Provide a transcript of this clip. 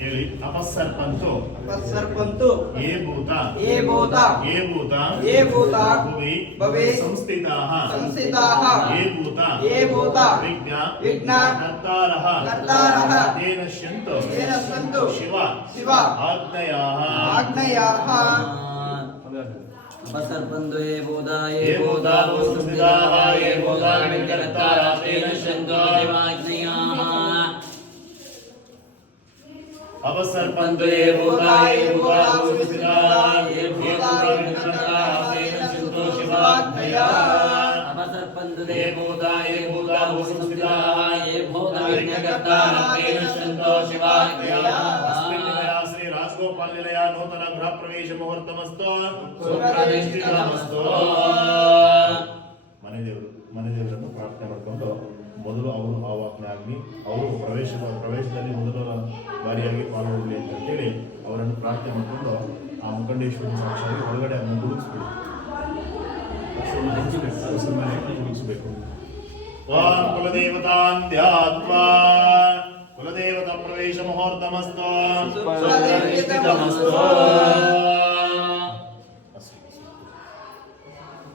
ಹೇಳಿ. ಅಪಸರ್ಪಂತು ये भूता भवे संस्थिताः ये भूता विघ्ना कर्तारः तेन शन्तु शिव आज्ञयाः अपसर्पन्तु ये भूता संस्थिताः ये भूता विघ्नकर्तारः तेन शन्तु शिवाज्ञयाः अपसर्पन्तु ये भूता संस्थिताः ये भूता विघ्नकर्तारः तेन शन्तु शिवाज्ञयाः अपसर्पन्तु ये भूता संस्थिताः ये भूता विघ्नकर्तारः तेन शन्तु शिवाज्ञयाः श्री राजगोपाल निलय नूतन गृह प्रवेश मुहूर्तमस्तु ಸುಪ್ರತಿಷ್ಠಿತಮಸ್ತು. ಮನೆ ದೇವರನ್ನು ಪ್ರಾರ್ಥನೆ ಮಾಡಿಕೊಂಡು ಮೊದಲು ಅವರು ಆವಾಹನೆ ಅವರು ಪ್ರವೇಶದಲ್ಲಿ ಮೊದಲ ಬಾರಿಯಾಗಿ ಪಾಲ್ಗೊಳ್ಳಲಿ ಅಂತ ಹೇಳಿ ಅವರನ್ನು ಪ್ರಾರ್ಥನೆ ಮಾಡಿಕೊಂಡು ಆ ಮುಖಂಡೇಶ್ವರಿ ಸಾಕ್ಷಿಯಾಗಿ ಒಳಗಡೆ ಅದನ್ನು ಮುಗಿಸ್ಬೇಕು. ಕುಲದೇವತಾಂಧ್ಯಾತ್ವಾ ಕುಲದೇವತಾ ಪ್ರವೇಶ ಮುಹೂರ್ತಮಸ್ತು.